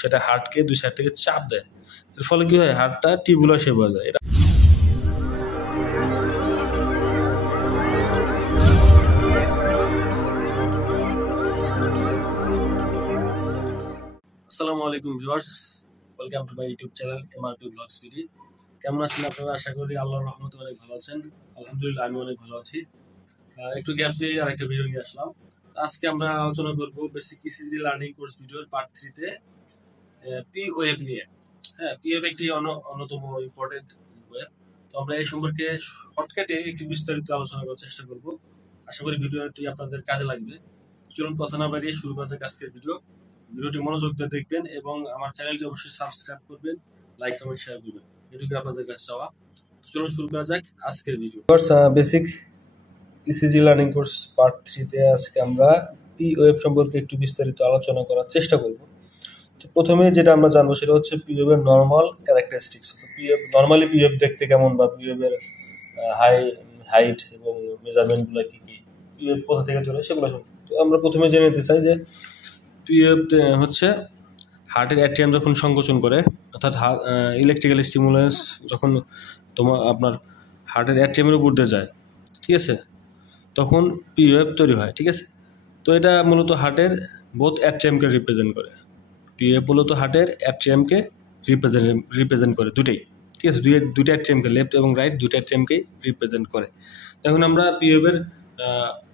সেটা হার্টকে দুই সাইড থেকে চাপ দেয়। এর ফলে কি হয়, হার্টটা টিউবুলার শেপ হয়ে যায়। আসসালামু আলাইকুম viewers, welcome to my YouTube channel MRP blogs ভিডি। কেমন আছেন আপনারা? আশা করি আল্লাহর রহমতে অনেক ভালো আছেন। আলহামদুলিল্লাহ আমি অনেক ভালো আছি। একটু গ্যাপ দিয়ে আরেকটা ভিডিও নিয়ে আসলাম। আজকে আমরা আলোচনা করব বেসিক ইসিজি লার্নিং কোর্স ভিডিওর পার্ট 3 তে পি ওয়েভ নিয়ে। পি ওয়েভ একটি অন্যতম ইম্পর্টেন্ট ওয়েভ। তো আমরা এই সম্পর্কে শর্টকাটে একটু বিস্তারিত আলোচনা করার চেষ্টা করব। আশা করি ভিডিওটি আপনাদের কাজে লাগবে। চলুন কথা না বাড়িয়ে শুরু করা যাক আজকের ভিডিওটি মনোযোগ দিয়ে দেখবেন এবং আমার চ্যানেলটি অবশ্যই সাবস্ক্রাইব করবেন, লাইক কমেন্ট শেয়ার করবেন। এটুকু আপনাদের কাছে চাওয়া। চলুন শুরু করা যাক আজকের video. Basic ECG learning course part 3 তে আজকে আমরা পি ওয়েভ সম্পর্কে একটু বিস্তারিত আলোচনা করার চেষ্টা করব। তো প্রথমে যেটা আমরা জানবো সেটা হচ্ছে পি ওয়েভের নরমাল ক্যারেক্টারিস্টিক্স। তো P wave normally P wave দেখতে কেমন, বা পি ওয়েভের হাইট এবং মেজারমেন্টগুলো কি কি, পি ওয়েভ কোথা থেকে চলে সেগুলো। তো আমরা প্রথমে জেনে নিতে চাই যে পি ওয়েভ হচ্ছে হার্টের অ্যাট্রিয়াম যখন সংকোচন করে, অর্থাৎ ইলেকট্রিক্যাল স্টিমুলাস যখন আপনার হার্টের অ্যাট্রিয়ামের উপর দিয়ে যায়, ঠিক আছে, তখন পি ওয়েভ তৈরি হয়। ঠিক আছে, তো এটা মূলত হার্টের বোথ অ্যাট্রিয়ামকে রিপ্রেজেন্ট করে। পি ওয়েভ মূলত হার্টের অ্যাট্রিয়ামকে রিপ্রেজেন্ট করে, দুটোই। ঠিক আছে, দুইটা অ্যাট্রিয়ামকে, লেফট এবং রাইট দুইটা অ্যাট্রিয়ামকেই রিপ্রেজেন্ট করে। এখন আমরা পি ওয়েভের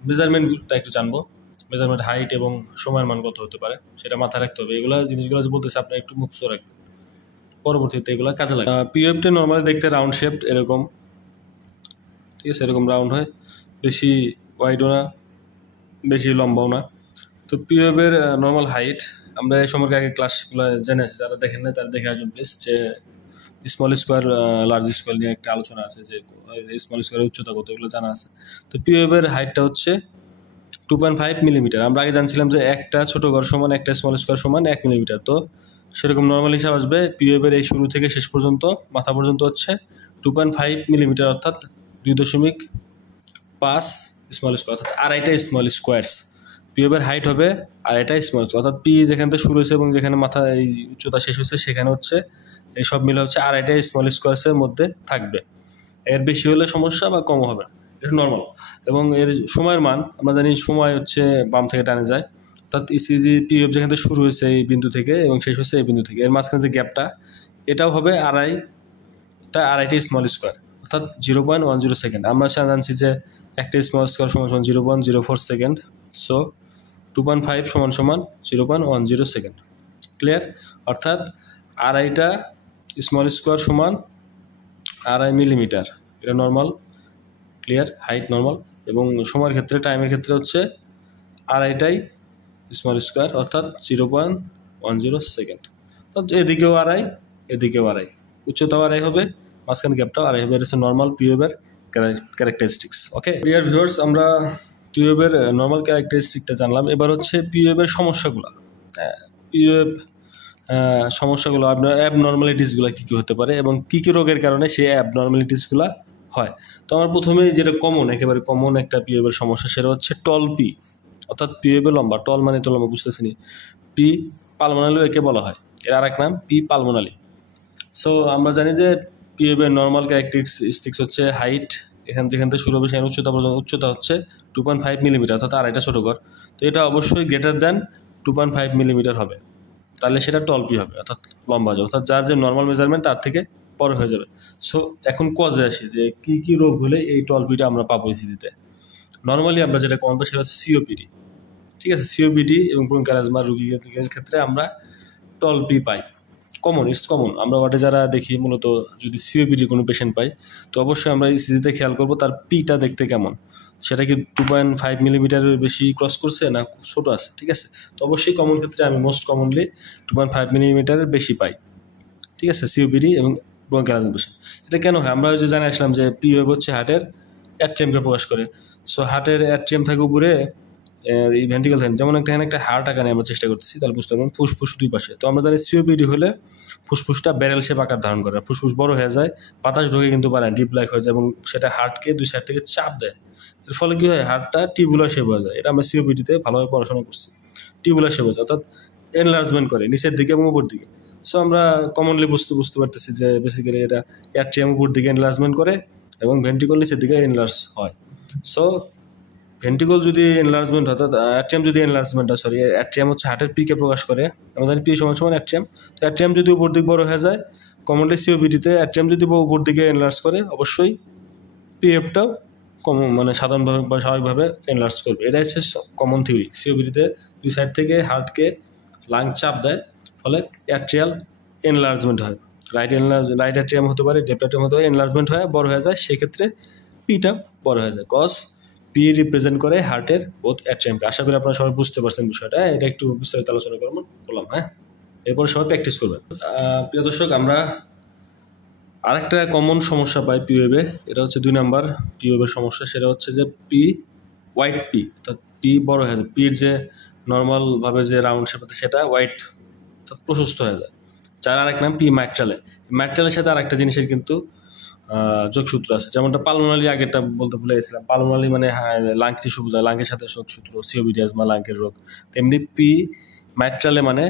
মেজারমেন্টটা একটু জানবো। মেজারমেন্ট, হাইট এবং সময়ের মান কত হতে পারে সেটা মাথায় রাখতে হবে। এগুলো জিনিসগুলো যে বলতেছে আপনার একটু মুখস্থ রাখবেন, পরবর্তীতে এগুলো কাজে লাগে। পি ওয়েভটা নর্মালি দেখতে রাউন্ড শেপ এরকম, ঠিক আছে, এরকম রাউন্ড হয়, বেশি ওয়াইডও না বেশি লম্বাও না। তো পি ওয়েভের নর্মাল হাইট আমরা এই সম্পর্কে আগে ক্লাসগুলো জেনে আছি, যারা দেখেন না তারা দেখে আসবেন প্লিজ। যে স্মল স্কোয়ার লার্জ স্কোয়ার নিয়ে একটা আলোচনা আছে, যে স্মল স্কোয়ারের উচ্চতা কত, এগুলো জানা আছে। তো পি ওয়েভের হাইটটা হচ্ছে 2.5 মিলিমিটার। আমরা আগে জানছিলাম যে একটা ছোট ঘর সমান একটা স্মল স্কোয়ার সমান 1 মিলিমিটার। তো সেরকম নর্মাল হিসাব আসবে পি ওয়েভের এই শুরু থেকে শেষ পর্যন্ত মাথা পর্যন্ত হচ্ছে 2.5 মিলিমিটার, অর্থাৎ 2.5 স্মল স্কোয়ার, অর্থাৎ আড়াইটা স্মল স্কোয়ারস। পি ওয়েভের হাইট হবে আড়াইটা স্মল স্কোয়ার, অর্থাৎ পি যেখান থেকে শুরু হয়েছে এবং যেখানে মাথা এই উচ্চতা শেষ হয়েছে সেখানে হচ্ছে এই সব মিলে হচ্ছে আড়াইটা স্মল স্কোয়ারসের মধ্যে থাকবে। এর বেশি হলে সমস্যা বা কম হবে, এটা নর্মাল। এবং এর সময়ের মান আমরা জানি, সময় হচ্ছে বাম থেকে টানে যায়, অর্থাৎ ইসিজি পি ওয়েভ যেখান থেকে শুরু হয়েছে এই বিন্দু থেকে এবং শেষ হচ্ছে এই বিন্দু থেকে, এর মাঝখানে যে গ্যাপটা এটাও হবে আড়াইটা স্মল স্কোয়ার, অর্থাৎ 0.10 সেকেন্ড। আমরা জানছি যে একটা স্মল স্কোয়ার সমান 0.04 সেকেন্ড। সো 2.5 সমান 0.10 সেকেন্ড। ক্লিয়ার? অর্থাৎ আড়াইটা স্মল স্কোয়ার সমান 2.5 মিলিমিটার, এটা নর্মাল। ক্লিয়ার? Height normal. এবং সময়ের ক্ষেত্রে, টাইমের ক্ষেত্রে হচ্ছে আড়াইটাই স্মল স্কোয়ার, অর্থাৎ 0.10 সেকেন্ড। অর্থাৎ এদিকেও আড়াই এদিকেও আড়াই, উচ্চতাও আড়াই হবে, মাঝখানে গ্যাপটাও আড়াই হবে। এটা হচ্ছে নর্মাল পি ওয়েভের ক্যারেক্টারিস্টিক্স। ওকে ডিয়ার ভিউয়ার্স, আমরা পি ওয়েভের নর্মাল ক্যারেক্টারিস্টিকটা জানলাম। এবার হচ্ছে পি ওয়েভের সমস্যাগুলো। পি ওয়েভ সমস্যাগুলো, আপনার অ্যাবনর্মালিটিসগুলো কী কী হতে পারে এবং কী কী রোগের কারণে সেই অ্যাবনর্মালিটিসগুলো হয়। তো আমার প্রথমে যেটা একেবারে কমন একটা পি ওয়েভের সমস্যা, সেটা হচ্ছে টল পি, অর্থাৎ পি ওয়েভের লম্বা। টল মানে তো লম্বা, বুঝতেছিনি। পি পালমোনালিও একে বলা হয়, এর আরেক নাম পি পালমোনালি। সো আমরা জানি যে পি ওয়েভের নর্মাল ক্যারেক্টারিস্টিক্স হচ্ছে হাইট, যেখান থেকে শুরু হবে সেখানে উচ্চতা পর্যন্ত, উচ্চতা হচ্ছে 2.5 মিলিমিটার, অর্থাৎ আড়াইটা ছোটো ঘর। তো এটা অবশ্যই গ্রেটার দ্যান 2.5 মিলিমিটার হবে, তাহলে সেটা টল পি হবে, অর্থাৎ লম্বা হবে, অর্থাৎ যার যে নর্মাল মেজারমেন্ট তার থেকে বড় হয়ে যাবে। সো এখন কজে আসি যে কী কী রোগ হলে এই টল পিটা আমরা পাবো ইসিজিতে। নর্মালি আমরা যেটা কমন পাই সেটা হচ্ছে সিওপিডি। ঠিক আছে, সিওপিডি এবং ব্রঙ্কারাজমা রোগীর ক্ষেত্রে আমরা টল পি পাই। It's common. আমরা ওয়ার্ডে যারা দেখি, মূলত যদি সিওপিডি কোনো পেশেন্ট পাই, তো অবশ্যই আমরা ইসিজিতে খেয়াল করবো তার পিটা দেখতে কেমন, সেটা কি 2.5 মিলিমিটারের বেশি ক্রস করছে না ছোটো আছে। ঠিক আছে, তো অবশ্যই কমন ক্ষেত্রে আমি মোস্ট কমনলি 2.5 মিলিমিটারের বেশি পাই। ঠিক আছে, সিওপিডি এবং ব্রঙ্কারাজমা পেশেন্ট। এটা কেন হয়? আমরা যে জানে আসলাম যে পি ওয়েভ হচ্ছে হার্টের অ্যাট্রিয়ামকে প্রকাশ করে। সো হার্টের অ্যাট্রিয়াম থাকে উপরে, এই ভেন্ট্রিকল থাকে। যেমন একটা হার্ট আকারে আমরা চেষ্টা করতেছি, তাহলে বুঝতে পারবেন ফুসফুস দুই পাশে। তো আমরা জানি সিওপিডি হলে ফুসফুসটা ব্যারেল শেপ আকার ধারণ করে, ফুসফুস বড় হয়ে যায়, বাতাস ঢোকে কিন্তু পারে, ডিপ ব্ল্যাক হয়ে যায় এবং সেটা হার্টকে দুই সাইড থেকে চাপ দেয়। এর ফলে কী হয়, হার্টটা টিউবুলার শেপ হয়ে যায়। এটা আমরা সিওপিডিতে ভালোভাবে পড়াশোনা করছি। টিউবুলার শেপ হয়ে যায়, অর্থাৎ এনলার্জমেন্ট করে নিচের দিকে এবং উপর দিকে। সো আমরা কমনলি বুঝতে পারতেছি যে বেসিক্যালি এটা অ্যাট্রিয়াম উপর দিকে এনলার্জমেন্ট করে এবং ভেন্ট্রিকল নিচের দিকে এনলার্জ হয়। সো ভেন্ট্রিকল যদি এনলার্জমেন্ট হয়, অর্থাৎ অ্যাট্রিয়াম যদি এনলার্জমেন্ট হয়, সরি অ্যাট্রিয়াম হচ্ছে হার্টের পিকে প্রকাশ করে, আমরা জানি পি সমান অ্যাট্রিয়াম। তো অ্যাট্রিয়াম যদি উপর দিক বড় হয়ে যায়, কমনলি সিওপিডিতে অ্যাট্রিয়াম যদি উপর দিকে এনলার্জ করে, অবশ্যই পিএফটাও মানে সাধারণভাবে বা স্বাভাবিকভাবে এনলার্জ করবে। এটাই হচ্ছে কমন থিওরি। সিওপিডিতে দুই সাইড থেকে হার্টকে লাং চাপ দেয়, ফলে অ্যাট্রিয়াল এনলার্জমেন্ট হয়। রাইট অ্যাট্রিয়াম হতে পারে, লেফট অ্যাট্রিয়াম হতে পারে, এনলার্জমেন্ট হয়, বড় হয়ে যায়, সেক্ষেত্রে পিটা বড় হয়ে যায়। কজ পি রিপ্রেজেন্ট করে হার্টের বোথ অ্যাট্রিয়ামকে। আশা করি আপনারা সবাই বুঝতে পারছেন বিষয়টা। এটা একটু বিস্তারিত আলোচনা করলাম। হ্যাঁ, এরপরে সবাই প্র্যাকটিস করবেন। প্রিয় দর্শক, আমরা আরেকটা কমন সমস্যা পাই পিওয়েভে, এটা হচ্ছে 2 নাম্বার পিওয়েভের সমস্যা। সেটা হচ্ছে যে পি হোয়াইট পি, অর্থাৎ পি বড় হয়ে যায়, পির যে নর্মালভাবে যে রাউন্ড শেপ সেটা হোয়াইট অর্থাৎ প্রশস্ত হয়ে যায়, যার আরেক নাম পি ম্যাট্রালের সাথে আরেকটা জিনিসের কিন্তু যোগসূত্র আছে, যেমনটা পালমোনালি আগেরটা বলতে ভুলে গেছিলাম। পালমোনালি মানে লাং টিস্যু বোঝায়, লাংয়ের সাথে যোগসূত্র, সিওপিডি অ্যাজমা লাংয়ের রোগ। তেমনি পি ম্যাট্রালে মানে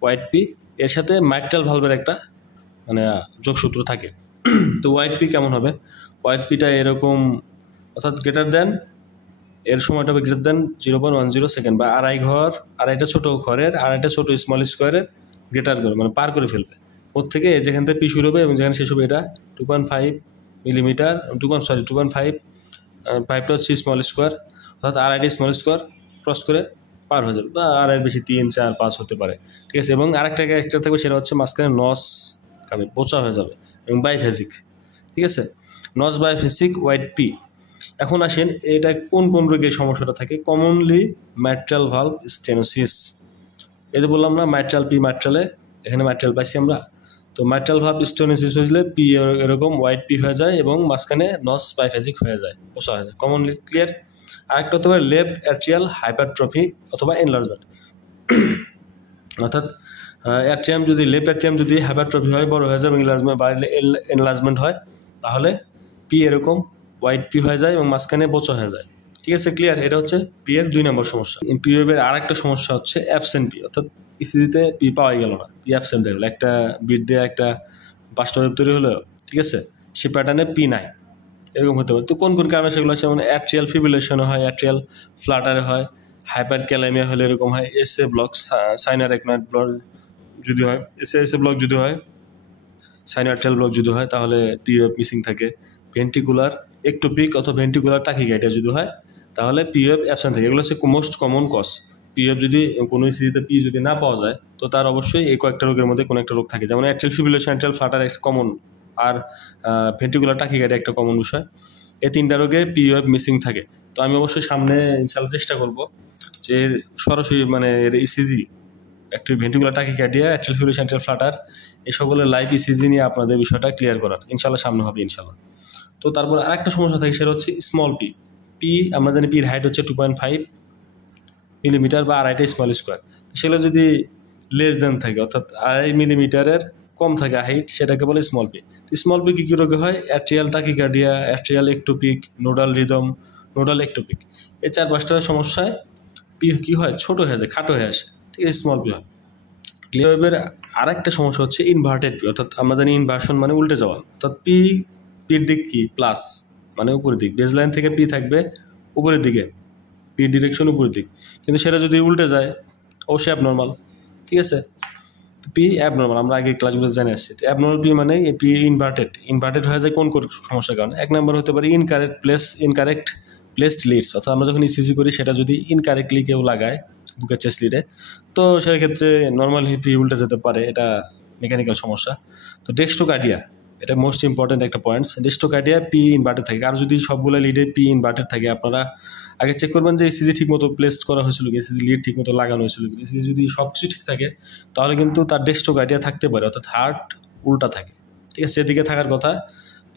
হোয়াইট পি, এর সাথে ম্যাট্রাল ভালভের একটা মানে যোগসূত্র থাকে। তো হোয়াইট পি কেমন হবে? হোয়াইট পিটা এরকম, অর্থাৎ এর সময়টা হবে গ্রেটার দেন 0.10 সেকেন্ড, বা আড়াইটা ছোট ঘরের আড়াইটা ছোট স্মল স্কোয়ারের গ্রেটার করে মানে পার করে ফেলবে। কোত্থেকে? যেখান থেকে পি শুরু হবে এবং যেখানে শেষ হবে এটা 2.5 মিলিমিটার, 2.5টা হচ্ছে স্মল স্কোয়ার, অর্থাৎ আড়াইটা স্মল স্কোয়ার ক্রস করে পার হয়ে যাবে, বা আড়াই বেশি 3, 4, 5 হতে পারে, ঠিক আছে। এবং আরেকটা থাকবে, সেটা হচ্ছে মাঝখানে নস বোচা হয়ে যাবে এবং বাইফেজিক, ঠিক আছে। নস বাইফেজিক হোয়াইট পি। এখন আসেন, এটা কোন রোগে সমস্যাটা থাকে? Commonly mitral valve stenosis. এই যে বললাম না ম্যাট্রাল পি ম্যাট্রালে, এখানে ম্যাট্রাল পাইছি আমরা। তো ম্যাট্রাল ভালভ স্টেনোসিস হয়েছিল পি এরকম হোয়াইট পি হয়ে যায় এবং মাঝখানে নস বাইফেজিক হয়ে যায়, পোষা হয়ে যায়, কমনলি। ক্লিয়ার? আরেকটা হতে পারে লেফট অ্যাট্রিয়াল হাইপারট্রফি অথবা এনলার্জমেন্ট, অর্থাৎ অ্যাট্রিয়াম যদি লেফট অ্যাট্রিয়াম যদি হাইপারট্রফি হয়, বড় হয়ে যায় এবং এনলার্জমেন্ট হয়, তাহলে পি এরকম হোয়াইট পি হয়ে যায় এবং মাঝখানে বোচা হয়ে যায়, ঠিক আছে। ক্লিয়ার? এটা হচ্ছে পি এর 2 নম্বর সমস্যা। পিওয়েভের আর একটা সমস্যা হচ্ছে অ্যাবসেন্ট পি, অর্থাৎ ইসিজিতে পি পাওয়াই গেল না, পি অ্যাবসেন্ট হয়ে গেল। একটা বিট দিয়ে একটা বাস্তব তৈরি হলো, ঠিক আছে, সে প্যাটার্নে পি নাই, এরকম হতে পারে। তো কোন কারণে সেগুলো আছে? যেমন অ্যাট্রিয়াল ফিব্রিলেশন হয়, অ্যাট্রিয়াল ফ্লাটারে হয়, হাইপার ক্যালামিয়া হলে এরকম হয়, এসএ ব্লক, সাইনারেকনয়েড ব্লক যদি হয়, এসএ ব্লক যদি হয়, সাইনার্টাল ব্লক যদি হয়, তাহলে পিওএফ মিসিং থাকে। ভেন্ট্রিকুলার একটোপিক অথবা ভেন্ট্রিকুলার টাকিকার্ডিয়া যদি হয়, তাহলে পিওএফ অ্যাবসেন্ট থাকে। এগুলো হচ্ছে মোস্ট কমন কজ। পিওএফ যদি কোনো ইসিজিতে পি যদি না পাওয়া যায়, তো তার অবশ্যই এই কয়েকটা রোগের মধ্যে কোনো একটা রোগ থাকে, যেমন অ্যাট্রিয়াল ফিব্রিলেশন, অ্যাট্রিয়াল ফ্লাটার একটা কমন, আর ভেন্ট্রিকুলার টাকিকার্ডিয়া একটা কমন বিষয়। এই 3টা রোগে পিওএফ মিসিং থাকে। তো আমি অবশ্যই সামনে ইনশাআল্লাহ চেষ্টা করব যে সরাসরি মানে এর ইসিজি, একটা ventricular tachycardia, atrial fibrillation, atrial Flutter, এই সকলের লাইভ ইসিজি নিয়ে আপনাদের বিষয়টা ক্লিয়ার করার ইনশাআল্লাহ সামনে হবে ইনশাআল্লাহ। তো তারপর আরেকটা সমস্যা থাকে, সেটা হচ্ছে স্মল পি। পি আমরা জানি পির হাইট হচ্ছে 2.5 মিলিমিটার বা আড়াইটা স্মল স্কোয়ার। সেগুলো যদি লেস দেন থাকে, অর্থাৎ 2.5 মিলিমিটারের কম থাকে হাইট, সেটাকে বলে স্মল পি। তো স্মল পি কী রোগে হয়? Atrial tachycardia, atrial ectopic, nodal rhythm, nodal ectopic, এই 4-5টা সমস্যায় পি কী হয়? ছোটো হয়ে যায়, খাটো হয়ে আসে, ঠিক আছে, স্মল পি হয়। পিওয়েভের আরেকটা সমস্যা হচ্ছে ইনভার্টেড পি, অর্থাৎ আমরা জানি ইনভার্সন মানে উল্টে যাওয়া, অর্থাৎ পির দিক কি প্লাস মানে উপরের দিক, বেজ লাইন থেকে পি থাকবে উপরের দিকে, পি ডিরেকশন উপরের দিক, কিন্তু সেটা যদি উল্টে যায় অবশ্যই অ্যাবনর্মাল, ঠিক আছে। পি অ্যাবনর্মাল আমরা আগে ক্লাসগুলো জেনে আসছি। অ্যাবনর্মাল পি মানে পি ইনভার্টেড হয়ে যায় কোন সমস্যার কারণে? 1 নম্বর হতে পারে ইনকারেক্ট প্লেসড লিডস, অর্থাৎ আমরা যখন ইসিজি করি সেটা যদি ইনকারেক্টলি কেউ লাগায় বুকের চেস্ট লিডে, তো সেক্ষেত্রে নর্মালি পি উল্টে যেতে পারে, এটা মেকানিক্যাল সমস্যা। তো ডেক্সটোকার্ডিয়া, এটা মোস্ট ইম্পর্টেন্ট একটা পয়েন্টস। ডেক্সটোকার্ডিয়া পি ইনভার্টেড থাকে, আর যদি সবগুলো লিডে পি ইনভার্টেড থাকে, আপনারা আগে চেক করবেন যে ইসিজি ঠিক মতো প্লেস করা হয়েছিল, ইসিজি লিড ঠিক মতো লাগানো হয়েছিল। ইসিজি যদি সব কিছু ঠিক থাকে, তাহলে কিন্তু তার ডেক্সটোকার্ডিয়া থাকতে পারে, অর্থাৎ হার্ট উল্টা থাকে, ঠিক আছে, যেদিকে থাকার কথা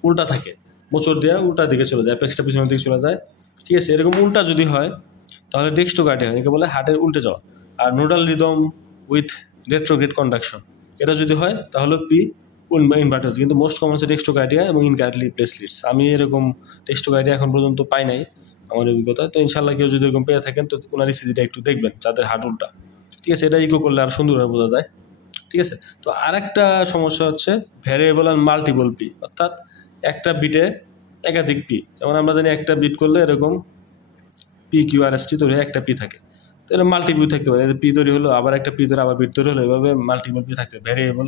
উল্টা থাকে, মোচড় দেওয়া উল্টা দিকে চলে যায়, অ্যাপেক্সটা পিছনের দিকে চলে যায়, ঠিক আছে। এরকম উল্টা যদি হয় তাহলে ডেক্সটোকার্ডিয়া হয়, একে বলে হার্টের উল্টে যাওয়া। আর nodal rhythm with retrograde conduction, এটা যদি হয় তাহলে পি ইনভার্টেড হচ্ছে। কিন্তু মোস্ট কমন হচ্ছে ডেক্সটোকার্ডিয়া এবং ইনকারেক্টলি প্লেসড লিডস। আমি এরকম ডেক্সটোকার্ডিয়া এখন পর্যন্ত পাই নাই আমার অভিজ্ঞতা। তো ইনশাল্লাহ কেউ যদি এরকম পেয়ে থাকেন, তো ওনার ইসিজিটা একটু দেখবেন যাদের হার্ট উল্টা, ঠিক আছে, এটা ইকো করলে আরও সুন্দরভাবে বোঝা যায়। ঠিক আছে, তো আরেকটা সমস্যা হচ্ছে ভ্যারিয়েবল অ্যান্ড মাল্টিপল পি, অর্থাৎ একটা বিটে একাধিক পি। যেমন আমরা জানি একটা বিট করলে এরকম P Q R S T তৈরি হয়, একটা পি থাকে। তো এটা মাল্টিপল থাকতে পারে, পি তৈরি হলো আবার একটা পি তৈরি, আবার বিট তৈরি হলো, এভাবে মাল্টিপল পি থাকতে পারে, ভ্যারিয়েবল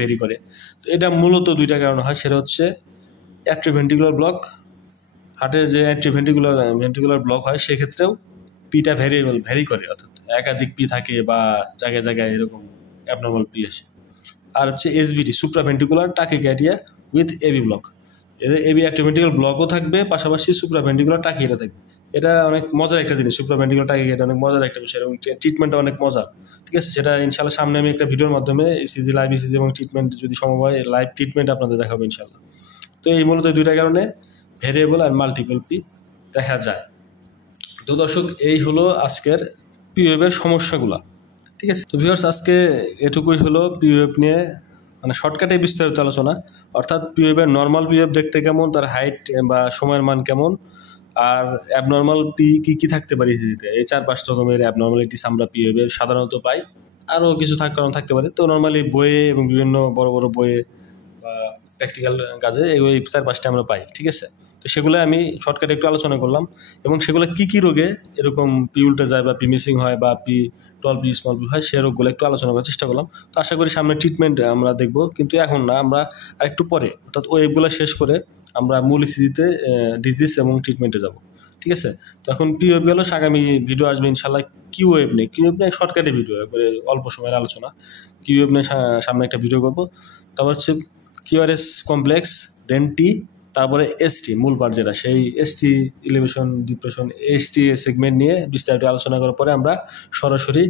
ভ্যারি করে। তো এটা মূলত দুইটা কারণে হয়, সেটা হচ্ছে অ্যাট্রিভেন্টিকুলার ব্লক, হার্টের যে ভেন্ট্রিকুলার ব্লক হয় সেক্ষেত্রেও পিটা ভ্যারি করে, অর্থাৎ একাধিক পি থাকে বা জায়গায় জায়গায় এরকম অ্যাবনর্মাল পি আসে। আর হচ্ছে SVT, supraventricular tachycardia with AV block, এদের এবি অ্যাট্রিভেন্ট্রিকুলার ব্লকও থাকবে, পাশাপাশি সুপ্রাভেন্ট্রিকুলার টাকিকার্ডিয়া থাকবে। এটা অনেক মজার একটা জিনিস, সুপ্রাভেন্ট্রিকুলার টাকিকার্ডিয়া অনেক মজার একটা বিষয় এবং ট্রিটমেন্টটা অনেক মজার। ঠিক আছে, সেটা ইনশাল্লাহ সামনে আমি একটা ভিডিওর মাধ্যমে ইসিজি, লাইভ ইসিজি এবং ট্রিটমেন্ট যদি সম্ভব হয় লাইভ ট্রিটমেন্ট আপনাদের দেখাবো ইনশাল্লাহ। তো এই মূলত দুইটা কারণে ভেরিয়েবল আর মাল্টিপল পি দেখা যায়। তো দর্শক, এই হলো আজকের পিওএফের সমস্যাগুলা। ঠিক আছে, তো ভিউয়ার্স আজকে এটুকুই হলো পিওএফ নিয়ে, মানে শর্টকাটে বিস্তারিত আলোচনা। অর্থাৎ পিওএফের নর্মাল পিওএফ দেখতে কেমন, তার হাইট বা সময়ের মান কেমন, আর অ্যাবনর্মাল পি কী থাকতে পারে ইসিজিতে, এই 4-5 রকমের অ্যাবনর্মালিটিস আমরা পিওএফের সাধারণত পাই। আরও কিছু কারণ থাকতে পারে, তো নর্মালি বইয়ে এবং বিভিন্ন বড় বড় বইয়ে বা প্র্যাকটিক্যাল কাজে এই 4-5টা আমরা পাই। ঠিক আছে, তো সেগুলো আমি শর্টকাটে একটু আলোচনা করলাম, এবং সেগুলো কী রোগে এরকম পি উল্টে যায় বা পি মিসিং হয় বা পি টল পি স্মল পি হয়, সেই রোগগুলো একটু আলোচনা করার চেষ্টা করলাম। তো আশা করি সামনে ট্রিটমেন্ট আমরা দেখবো, কিন্তু এখন না, আমরা আরেকটু পরে, অর্থাৎ ওয়েবগুলো শেষ করে আমরা মূল ইসিজিতে ডিজিজ এবং ট্রিটমেন্টে যাব। ঠিক আছে, তো এখন পিওএফ গেল, আগামী ভিডিও আসবে ইনশাল্লাহ কিউএফ নিয়ে শর্টকাটে ভিডিও, একবারে অল্প সময়ের আলোচনা। কিউএফ নিয়ে সামনে একটা ভিডিও করবো। তারপর হচ্ছে কিউআরএস কমপ্লেক্স, দেন টি, তারপরে এসটি মূল পার্ট যেটা, সেই ST elevation depression ST segment নিয়ে বিস্তারিত আলোচনা করার পরে আমরা সরাসরি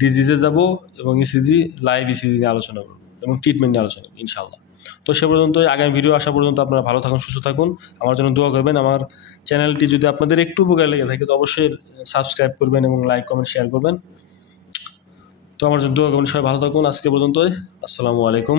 ডিজিজে যাব এবং ইসিজি, লাইভ ইসিজি নিয়ে আলোচনা করব এবং ট্রিটমেন্ট নিয়ে আলোচনা করব ইনশাল্লাহ। তো সে পর্যন্ত, আগামী ভিডিও আসা পর্যন্ত আপনারা ভালো থাকুন, সুস্থ থাকুন, আমার জন্য দোয়া করবেন। আমার চ্যানেলটি যদি আপনাদের একটু উপকার লেগে থাকে তো অবশ্যই সাবস্ক্রাইব করবেন এবং লাইক কমেন্ট শেয়ার করবেন। তো আমার জন্য দোয়া করবেন, সবাই ভালো থাকুন। আজকে পর্যন্তই, আসসালামু আলাইকুম।